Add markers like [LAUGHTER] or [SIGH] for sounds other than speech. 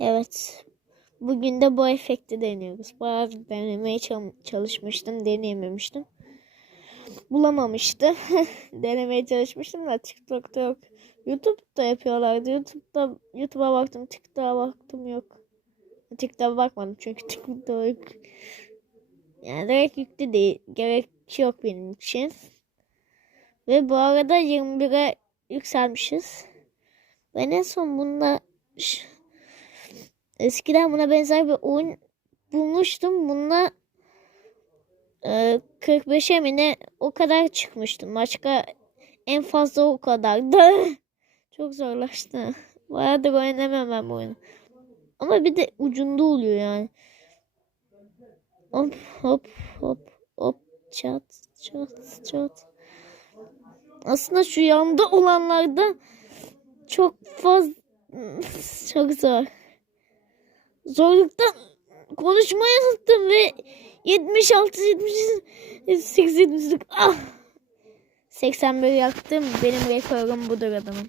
Evet. Bugün de bu efekti deniyoruz. Bayağı denemeye çal- çalışmıştım. Deneyememiştim. Bulamamıştı. [LAUGHS] Denemeye çalışmıştım da TikTok'ta yok. YouTube'da yapıyorlardı. YouTube'da YouTube'a baktım. TikTok'a baktım yok. TikTok'a bakmadım çünkü [LAUGHS] TikTok'ta yok. Yani direkt yüklü değil. Gerek yok benim için. Ve bu arada 21'e yükselmişiz. Ben en son ş- eskiden buna benzer bir oyun bulmuştum. Bunda e, 45'e mi ne o kadar çıkmıştım. Başka en fazla o kadardı. [LAUGHS] Çok zorlaştı. Bayağıdır oynamam ben bu oyunu. Ama bir de ucunda oluyor yani. Hop hop hop hop çat çat çat. Aslında şu yanda olanlarda çok fazla çok zor. Zorluktan konuşmayı unuttum ve 76 78 79 ah 81 yaktım. Benim rekorum budur adamım.